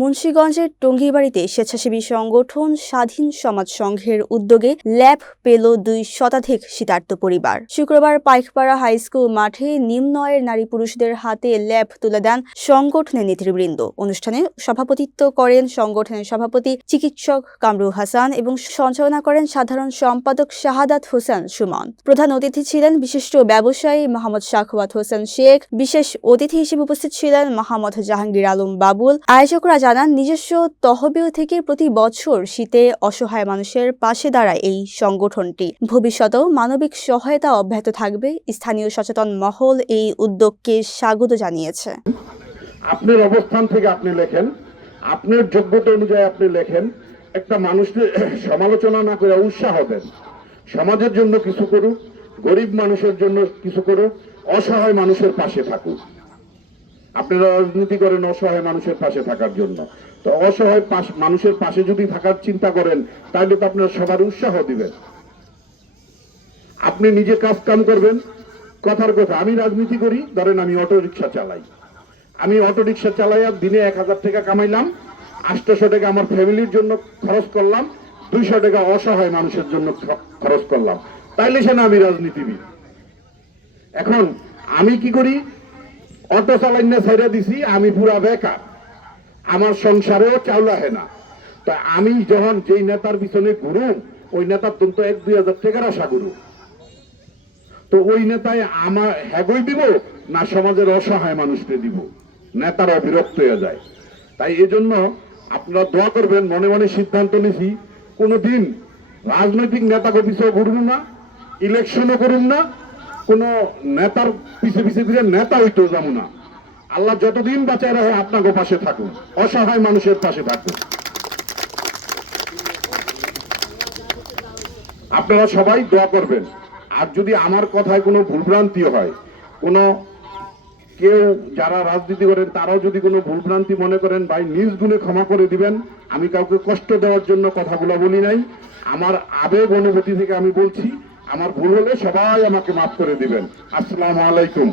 মুন্সিগঞ্জের টঙ্গীবাড়িতে স্বেচ্ছাসেবী সংগঠন স্বাধীন সমাজ সংঘের উদ্যোগে ল্যাব পেল 2 শতাধিক শীতার্ত পরিবার। শুক্রবার পাইকপাড়া হাইস্কুল মাঠে নিম্ন আয়ের নারী পুরুষদের হাতে ল্যাব তুলে দেন সংগঠনের নেতৃবৃন্দ। অনুষ্ঠানে সভাপতিত্ব করেন সংগঠনের সভাপতি চিকিৎসক কামরুল হাসান এবং সঞ্চালনা করেন সাধারণ সম্পাদক শাহাদাত হোসেন সুমন। প্রধান অতিথি ছিলেন বিশিষ্ট ব্যবসায়ী মোহাম্মদ সাখাওয়াত হোসেন শেখ। বিশেষ অতিথি হিসেবে উপস্থিত ছিলেন মোহাম্মদ জাহাঙ্গীর আলম বাবুল। আয়োজকরা জানান, নিজস্ব তহবিল থেকে প্রতি বছর শীতে অসহায় মানুষের পাশে দাঁড়ায় এই সংগঠনটি। ভবিষ্যতেও মানবিক সহায়তা অব্যাহত থাকবে। স্থানীয় সচেতন মহল এই উদ্যোগকে স্বাগত জানিয়েছে। আপনার অবস্থান থেকে আপনি লেখেন, আপনার যোগ্যতা অনুযায়ী আপনি লেখেন, একটা মানুষকে সমালোচনা না করে উৎসাহ দেন। সমাজের জন্য কিছু করুক, গরিব মানুষের জন্য কিছু করুক, অসহায় মানুষের পাশে থাকুক। আপনারা রাজনীতি করেন অসহায় মানুষের পাশে থাকার জন্য, তো অসহায় মানুষের পাশে যদি থাকার চিন্তা করেন তাহলে তো আপনারা সবার উৎসাহ দিবেন। আপনি নিজে কাজ কাম করবেন। কথার কথা, আমি রাজনীতি করি, ধরেন আমি অটো রিক্সা চালাই। আমি অটো রিক্সা চালাইয়া দিনে 1000 টাকা কামাইলাম, 800 টাকা আমার ফ্যামিলির জন্য খরচ করলাম, 200 টাকা অসহায় মানুষের জন্য খরচ করলাম, তাইলে সে না আমি রাজনীতিবিদ। এখন আমি কি করি, অটো চালাই না ছেড়ে দিছি, আমি পুরা বেকার, আমার সংসারেও চাউল আহে না। তা আমি যখন যেই নেতার পিছনে ঘুরু, ওই নেতার তো 1-2 হাজার টাকার আশা করু, তো ওই নেতায় আমার হ্যাগই দিব না সমাজের অসহায় মানুষকে দিব, নেতারা বিরক্ত হয়ে যায়। তাই এজন্য আপনারা দোয়া করবেন। মনে মনে সিদ্ধান্ত নিছি, কোনোদিন রাজনৈতিক নেতাকে পিছিয়ে ঘুরবো না, ইলেকশনও করুন না, কোন নেতার পিছে পিছে দিয়ে নেতা হইতেও যাবো না। আল্লাহ যতদিন বাঁচায় রাখে আপনাকে পাশে থাকুন, অসহায় মানুষের পাশে থাকুন। আপনারা সবাই দোয়া করবেন। আর যদি আমার কথায় কোনো ভুলভ্রান্তি হয়, কোনো কেউ যারা রাজনীতি করেন তারাও যদি কোনো ভুলভ্রান্তি মনে করেন, ভাই নিজ গুণে ক্ষমা করে দিবেন। আমি কাউকে কষ্ট দেওয়ার জন্য কথাগুলো বলি নাই, আমার আবেগ অনুভূতি থেকে আমি বলছি। আমার ভুল হলে সবাই আমাকে মাফ করে দিবেন। আসসালামু আলাইকুম।